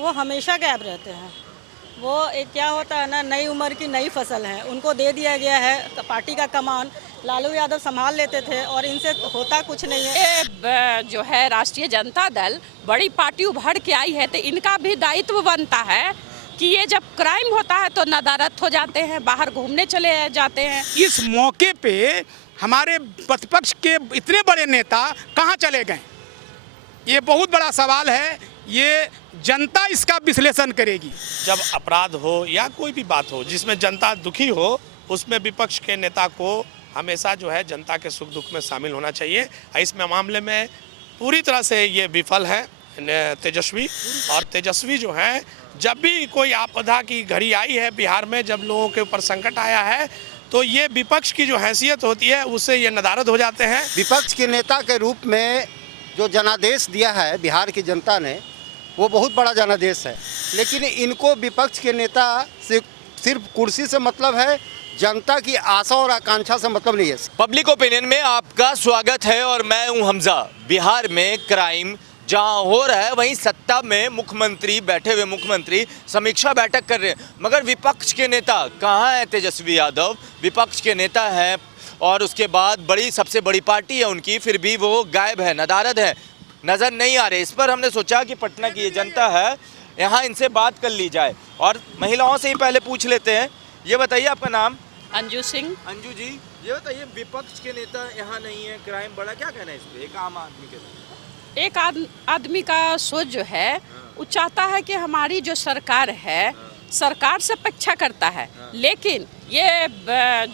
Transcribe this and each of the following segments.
वो हमेशा गायब रहते हैं। वो एक क्या होता है ना, नई उम्र की नई फसल है, उनको दे दिया गया है पार्टी का कमान। लालू यादव संभाल लेते थे और इनसे होता कुछ नहीं है। जो है राष्ट्रीय जनता दल बड़ी पार्टी उभर के आई है, तो इनका भी दायित्व बनता है कि ये जब क्राइम होता है तो नदारद हो जाते हैं, बाहर घूमने चले जाते हैं। इस मौके पे हमारे प्रतिपक्ष के इतने बड़े नेता कहाँ चले गए, ये बहुत बड़ा सवाल है। ये जनता इसका विश्लेषण करेगी। जब अपराध हो या कोई भी बात हो जिसमें जनता दुखी हो, उसमें विपक्ष के नेता को हमेशा जो है जनता के सुख दुख में शामिल होना चाहिए। इस मामले में पूरी तरह से ये विफल है तेजस्वी। और तेजस्वी जो है, जब भी कोई आपदा की घड़ी आई है बिहार में, जब लोगों के ऊपर संकट आया है, तो ये विपक्ष की जो हैसियत होती है उससे ये नदारद हो जाते हैं। विपक्ष के नेता के रूप में जो जनादेश दिया है बिहार की जनता ने, वो बहुत बड़ा जनादेश है। लेकिन इनको विपक्ष के नेता से सिर्फ कुर्सी से मतलब है, जनता की आशा और आकांक्षा से मतलब नहीं है। पब्लिक ओपिनियन में आपका स्वागत है और मैं हूं हमजा। बिहार में क्राइम जहां हो रहा है, वहीं सत्ता में मुख्यमंत्री बैठे हुए मुख्यमंत्री समीक्षा बैठक कर रहे हैं, मगर विपक्ष के नेता कहां है? तेजस्वी यादव विपक्ष के नेता हैं और उसके बाद सबसे बड़ी पार्टी है उनकी, फिर भी वो गायब है, नदारद है, नज़र नहीं आ रहे। इस पर हमने सोचा कि पटना की ये जनता है, यहाँ इनसे बात कर ली जाए और महिलाओं से ही पहले पूछ लेते हैं। ये बताइए आपका नाम? अंजू सिंह। अंजू जी, ये बताइए विपक्ष के नेता यहाँ नहीं है, क्राइम बढ़ा, क्या कहना है इस पे एक आम आदमी के? एक आदमी का सोच जो है वो चाहता है कि हमारी जो सरकार है, सरकार से अपेक्षा करता है, लेकिन ये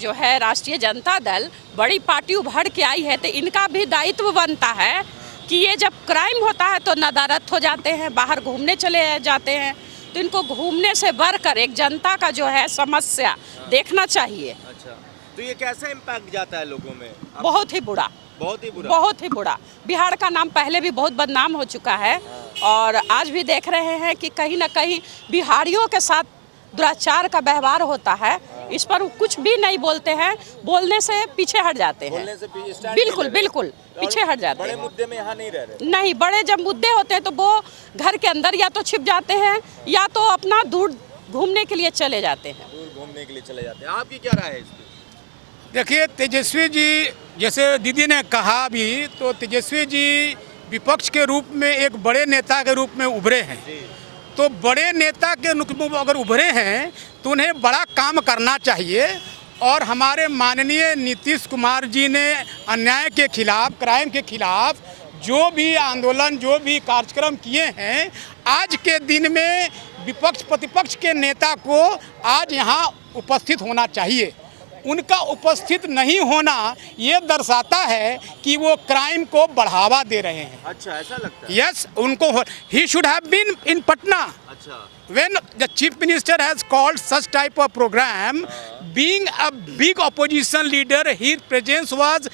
जो है राष्ट्रीय जनता दल बड़ी पार्टी उभर के आई है, तो इनका भी दायित्व बनता है कि ये जब क्राइम होता है तो नदारद हो जाते हैं, बाहर घूमने चले जाते हैं। तो इनको घूमने से बढ़कर एक जनता का जो है समस्या देखना चाहिए। अच्छा, तो ये कैसे इम्पैक्ट जाता है लोगों में? बहुत ही बुरा, बहुत ही बुरा, बहुत ही बुरा। बिहार का नाम पहले भी बहुत बदनाम हो चुका है और आज भी देख रहे हैं कि कहीं ना कहीं बिहारियों के साथ दुराचार का व्यवहार होता है। इस पर कुछ भी नहीं बोलते हैं, बोलने से पीछे हट जाते हैं। बिल्कुल बिल्कुल पीछे हट जाते हैं। बड़े मुद्दे में यहाँ नहीं रह रहे। नहीं, बड़े जब मुद्दे होते हैं तो वो घर के अंदर या तो छिप जाते हैं या तो अपना दूर घूमने के लिए चले जाते हैं। दूर घूमने के लिए चले जाते हैं। आपकी क्या राय है इस पे? देखिए, तेजस्वी जी जैसे दीदी ने कहा भी, तो तेजस्वी जी विपक्ष के रूप में एक बड़े नेता के रूप में उभरे हैं। तो बड़े नेता के रूप में अगर उभरे हैं तो उन्हें बड़ा काम करना चाहिए। और हमारे माननीय नीतीश कुमार जी ने अन्याय के खिलाफ, क्राइम के खिलाफ जो भी आंदोलन, जो भी कार्यक्रम किए हैं, आज के दिन में विपक्ष प्रतिपक्ष के नेता को आज यहाँ उपस्थित होना चाहिए। उनका उपस्थित नहीं होना ये दर्शाता है कि वो क्राइम को बढ़ावा दे रहे हैं। अच्छा, ऐसा लगता है? यस, उनको ही should have been in Patna. अच्छा, when the chief minister has called such type of program, being a big opposition leader, his presence was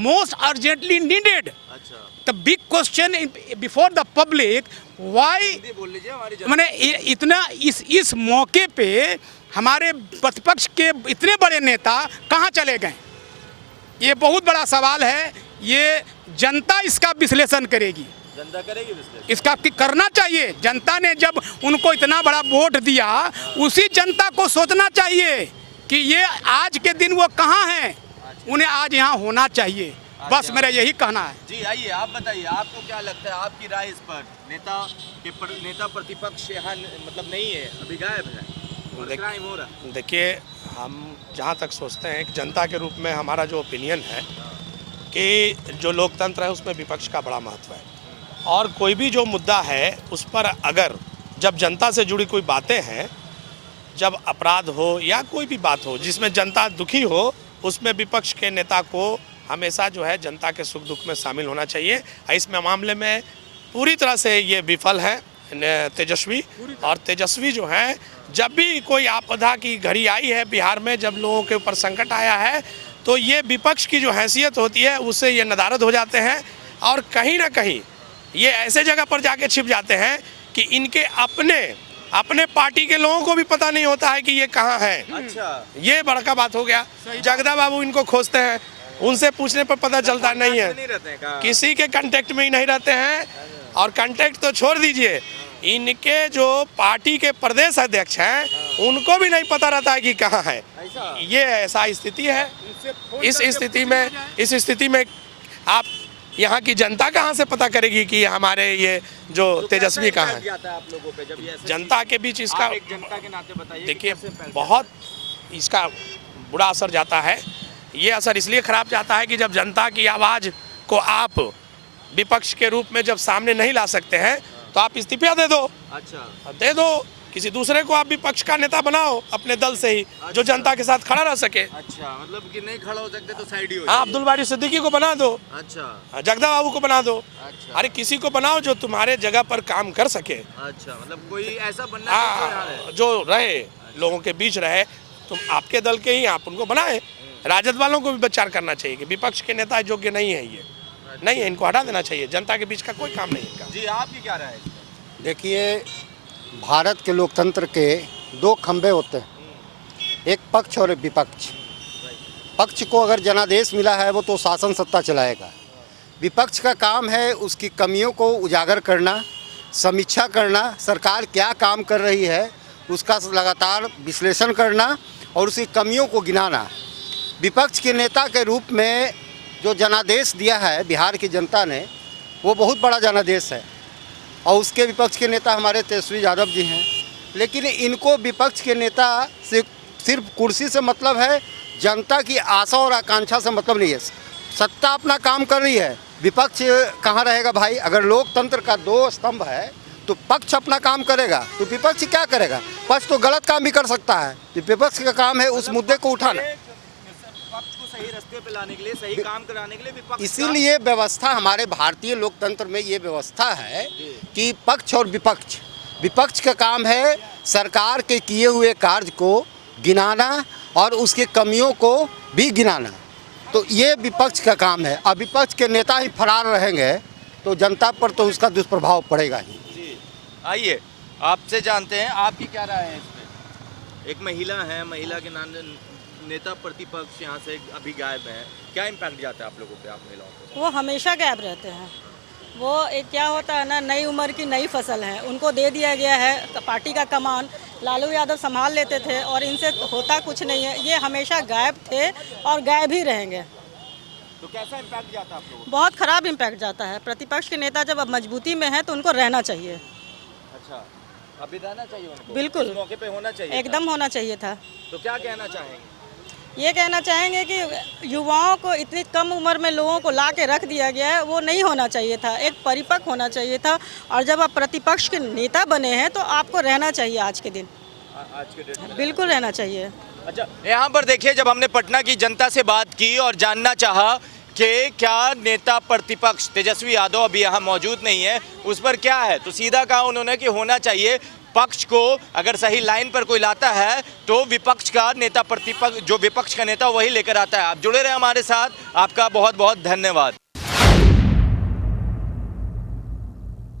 most urgently needed. अच्छा, The big question before the public, why बोल लीजिए हमारी जनता। मैंने इतना इस मौके पे हमारे प्रतिपक्ष के इतने बड़े नेता कहाँ चले गए, ये बहुत बड़ा सवाल है। ये जनता इसका विश्लेषण करेगी। जनता करेगी विश्लेषण? इसका करना चाहिए। जनता ने जब उनको इतना बड़ा वोट दिया, उसी जनता को सोचना चाहिए कि ये आज के दिन वो कहाँ हैं, उन्हें आज यहाँ होना चाहिए। बस मेरा यही कहना है। जी, आइए आप बताइए, आपको क्या लगता है, आपकी राय इस पर? नेता प्रतिपक्ष यहाँ मतलब नहीं है, अभी गायब है और क्राइम हो रहा है। देखिए, हम जहाँ तक सोचते हैं कि जनता के रूप में हमारा जो ओपिनियन है कि जो लोकतंत्र है उसमें विपक्ष का बड़ा महत्व है। और कोई भी जो मुद्दा है उस पर अगर जब जनता से जुड़ी कोई बातें हैं, जब अपराध हो या कोई भी बात हो जिसमें जनता दुखी हो, उसमें विपक्ष के नेता को हमेशा जो है जनता के सुख दुख में शामिल होना चाहिए। इस मामले में पूरी तरह से ये विफल है तेजस्वी। और तेजस्वी जो है, जब भी कोई आपदा की घड़ी आई है बिहार में, जब लोगों के ऊपर संकट आया है, तो ये विपक्ष की जो हैसियत होती है उससे ये नदारद हो जाते हैं। और कहीं ना कहीं ये ऐसे जगह पर जाके छिप जाते हैं कि इनके अपने पार्टी के लोगों को भी पता नहीं होता है कि ये कहाँ है। अच्छा, ये बड़का बात हो गया। जगदा बाबू इनको खोजते हैं, उनसे पूछने पर पता चलता नहीं है, नहीं रहते हैं कहाँ? किसी के कांटेक्ट में ही नहीं रहते हैं। और कांटेक्ट तो छोड़ दीजिए, इनके जो पार्टी के प्रदेश अध्यक्ष हैं उनको भी नहीं पता रहता है कि कहाँ है। ये ऐसा स्थिति है। इस स्थिति में आप यहाँ की जनता कहाँ से पता करेगी कि हमारे ये जो तेजस्वी कहाँ है। आप लोगों पे जब ये ऐसे जनता के बीच इसका आप एक जनता के नाते बताइए कि देखिए कैसे impact बहुत इसका बुरा असर जाता है। ये असर इसलिए खराब जाता है कि जब जनता की आवाज़ को आप विपक्ष के रूप में जब सामने नहीं ला सकते हैं तो आप इस्तीफा दे दो, अच्छा दे दो किसी दूसरे को आप विपक्ष का नेता बनाओ अपने दल से ही, जो जनता के साथ खड़ा रह सके। अच्छा, मतलब कि नहीं खड़ा हो सकते तो साइड ही हो हाँ, अब्दुल बारी सिद्दीकी को बना दो, अच्छा जगदा बाबू को बना दो। अच्छा अरे किसी को बनाओ जो तुम्हारे जगह पर काम कर सके। अच्छा, मतलब कोई ऐसा बनना हाँ, जो रहे लोगों के बीच रहे। तुम आपके दल के ही आप उनको बनाए। राजद वालों को भी विचार करना चाहिए कि विपक्ष के नेता योग्य नहीं है, ये नहीं है, इनको हटा देना चाहिए। जनता के बीच का कोई काम नहीं है इनका। जी, आपकी क्या राय है? देखिए, भारत के लोकतंत्र के दो खंभे होते हैं, एक पक्ष और एक विपक्ष। पक्ष को अगर जनादेश मिला है वो तो शासन सत्ता चलाएगा। विपक्ष का काम है उसकी कमियों को उजागर करना, समीक्षा करना, सरकार क्या काम कर रही है उसका लगातार विश्लेषण करना और उसकी कमियों को गिनाना। विपक्ष के नेता के रूप में जो जनादेश दिया है बिहार की जनता ने, वो बहुत बड़ा जनादेश है और उसके विपक्ष के नेता हमारे तेजस्वी यादव जी हैं। लेकिन इनको विपक्ष के नेता से सिर्फ कुर्सी से मतलब है, जनता की आशा और आकांक्षा से मतलब नहीं है। सत्ता अपना काम कर रही है, विपक्ष कहाँ रहेगा भाई? अगर लोकतंत्र का दो स्तंभ है तो पक्ष अपना काम करेगा तो विपक्ष क्या करेगा? पक्ष तो गलत काम भी कर सकता है, तो विपक्ष का काम है उस मुद्दे को उठाना। पक्ष को सही रास्ते पे लाने के लिए, सही काम कराने के लिए विपक्ष इसीलिए व्यवस्था हमारे भारतीय लोकतंत्र में ये व्यवस्था है कि पक्ष और विपक्ष का काम है सरकार के किए हुए कार्य को गिनाना और उसके कमियों को भी गिनाना। तो ये विपक्ष का काम है। अब विपक्ष के नेता ही फरार रहेंगे तो जनता पर तो उसका दुष्प्रभाव पड़ेगा ही। आइए आपसे जानते हैं, आपकी क्या राय है इसमें? एक महिला है, महिला के नाम नेता प्रतिपक्ष यहाँ से अभी गायब है, क्या इम्पैक्ट जाता है आप लोगों पे, आप महिलाओं पे? वो हमेशा गायब रहते हैं। वो एक क्या होता है ना, नई उम्र की नई फसल है, उनको दे दिया गया है पार्टी का कमान। लालू यादव संभाल लेते थे और इनसे होता कुछ नहीं है। ये हमेशा गायब थे और गायब ही रहेंगे। तो कैसा इम्पैक्ट जाता है आप लोगों बहुत खराब इम्पैक्ट जाता है। प्रतिपक्ष के नेता जब अब मजबूती में है तो उनको रहना चाहिए। को? अच्छा, अभी रहना चाहिए उनको, बिल्कुल। इस मौके पे होना चाहिए, एकदम होना चाहिए था। तो क्या कहना चाहेंगे? ये कहना चाहेंगे कि युवाओं को इतनी कम उम्र में लोगों को ला के रख दिया गया है, वो नहीं होना चाहिए था। एक परिपक्व होना चाहिए था और जब आप प्रतिपक्ष के नेता बने हैं तो आपको रहना चाहिए आज के दिन, आज के डेट में बिल्कुल रहना चाहिए। अच्छा, यहाँ पर देखिए, जब हमने पटना की जनता से बात की और जानना चाहा कि क्या नेता प्रतिपक्ष तेजस्वी यादव अभी यहाँ मौजूद नहीं है, उस पर क्या है, तो सीधा कहा उन्होंने कि होना चाहिए। पक्ष को अगर सही लाइन पर कोई लाता है तो विपक्ष का नेता प्रतिपक्ष, जो विपक्ष का नेता वही लेकर आता है। आप जुड़े रहे हमारे साथ, आपका बहुत बहुत धन्यवाद।